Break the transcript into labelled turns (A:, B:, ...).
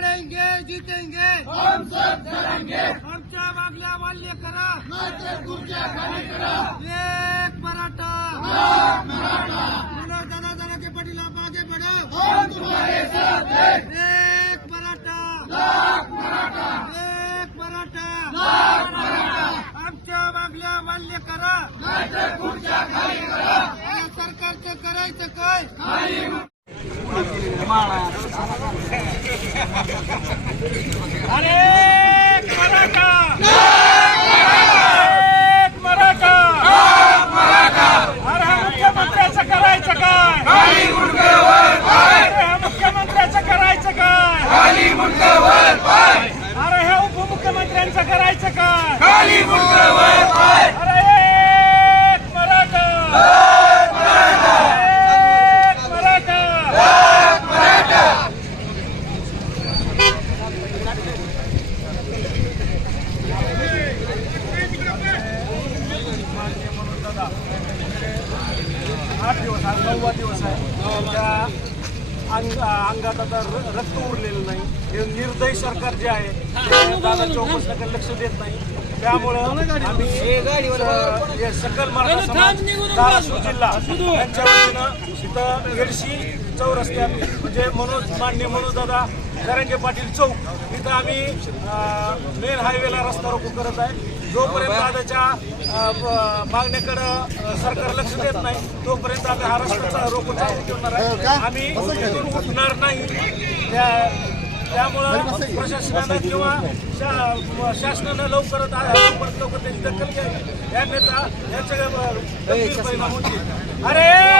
A: लढेंगे जितेंगे. आमच्या मागल्या माल्य करा. एक मराठा. पुन्हा दादा दादा के पाटील आप आगे बढ़ो एक मराठा. एक मराठा. आमच्या मागल्या मान्य करा. या सरकारचं करायचं काय? अरे एक मराठा एक मराठा अरे हा मुख्यमंत्र्याचं करायचं काय अरे हा मुख्यमंत्र्याचं करायचं काय अरे ह्या उपमुख्यमंत्र्यांचं करायचं काय अरे एक मराठा एक मराठा आठ दिवस आज नववा दिवस आहे. त्या अंग अंगात आता र- रक्त उरलेलं नाही. हे निर्दयी सरकार जे आहे ते दादा चौकसकडे लक्ष देत नाही. त्यामुळं आम्ही सकल मराठा समाज धाराशिव जिल्हा यांच्या वतीनं इथं येडशी चौरस्त्यात म्हणजे मनोज मान्य मनोज दादा जरंगे पाटील चौक इथं आम्ही मेन हायवेला रस्ता रोको करत आहे. जोपर्यंत दादाच्या मागण्याकडं सरकार लक्ष देत नाही तोपर्यंत आम्ही हा रस्ता रोको चालू ठेवणार आहे. आम्ही इथून उठणार नाही. त्या- त्यामुळं प्रशासनानं किंवा शा- शासनानं लवकरात आ- लवकरात लवकर त्याची दखल घ्यावी. या नेता याच्या परिणाम होतील. अरे!